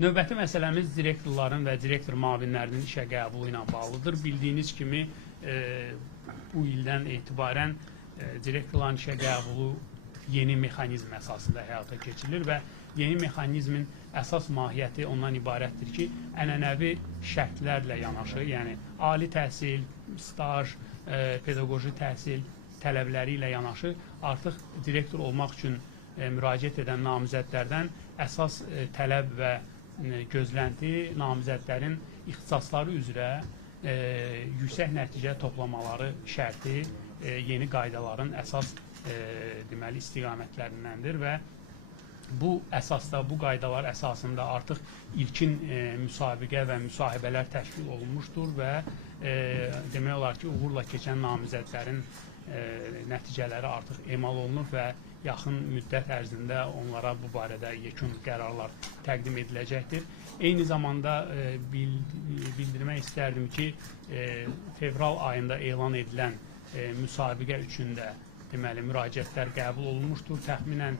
Növbəti məsələmiz direktorların və direktor müavinlərinin işə qəbulu ilə bağlıdır. Bildiyiniz kimi bu ildən etibarən direktorların işə qəbulu yeni mexanizm əsasında həyata keçirilir və yeni mexanizmin əsas mahiyyəti ondan ibarətdir ki, ənənəvi şərtlərlə yanaşı, yəni ali təhsil, staj, pedaqoji təhsil tələbləri ilə yanaşı artıq direktor olmaq üçün müraciət edən namizədlərdən əsas tələb və gözlənti namizədlərin ixtisasları üzrə yüksək nəticə toplamaları şərti yeni qaydaların əsas deməli istiqamətlərindəndir və bu əsasda, bu qaydalar əsasında artıq ilkin müsabiqə və müsahibələr təşkil olunmuşdur və demək olar ki, uğurla keçən namizədlərin nəticələri artıq emal olunur və yaxın müddət ərzində onlara bu barədə yekun qərarlar təqdim ediləcəkdir. Eyni zamanda bildirmək istərdim ki, fevral ayında elan edilən müsabiqə üçün də deməli müraciətlər qəbul olunmuşdur. Təxminən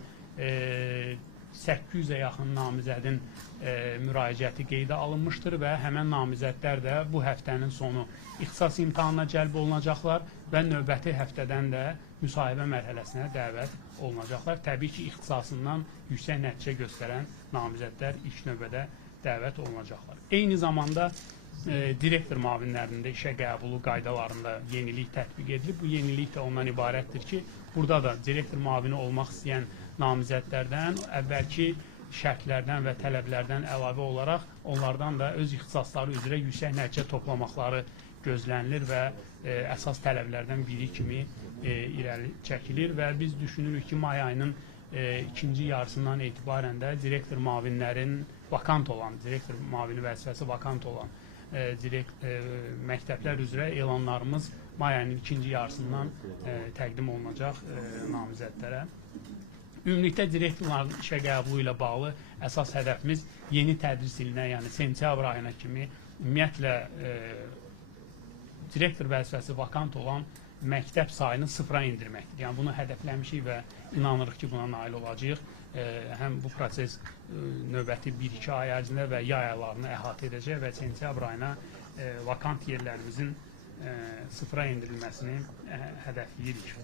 800-ə yaxın namizədin müraciəti qeydə alınmışdır və həmən namizədlər də bu həftənin sonu ixtisas imtahanına cəlb olunacaqlar və növbəti həftədən də müsahibə mərhələsinə dəvət olunacaqlar. Təbii ki, ixtisasından yüksək nəticə göstərən namizədlər ilk növbədə dəvət olunacaqlar. Eyni zamanda direktor müavinlərində işə qəbulu qaydalarında yenilik tətbiq edilib. Bu yenilik də ondan ibarətdir ki, burada da direktor müavini olmaq istəyən namizədlərdən əvvəlki şərtlərdən və tələblərdən əlavə olaraq onlardan da öz ixtisasları üzrə yüksək nəticə toplamaqları gözlənilir və əsas tələblərdən biri kimi irəli çəkilir və biz düşünürük ki, may ayının ikinci yarısından etibarən də direktor müavinlərin vakant olan, direktor müavini vəzifəsi vakant olan məktəblər üzrə elanlarımız may ayının ikinci yarısından təqdim olunacaq namizədlərə. Ümumilikdə direktorların işə qəbulu ilə bağlı əsas hədəfimiz yeni tədris ilinə, yəni sentyabr ayına kimi ümumiyyətlə direktor vəzifəsi vakant olan məktəb sayını sıfıra indirməkdir. Yəni bunu hədəfləmişik və inanırıq ki, buna nail olacağıq. Həm bu proses növbəti 1-2 ay ərzində və yay aylarını əhatə edəcək və sentyabr ayına vakant yerlərimizin sıfıra indirilməsini hədəfləyirik.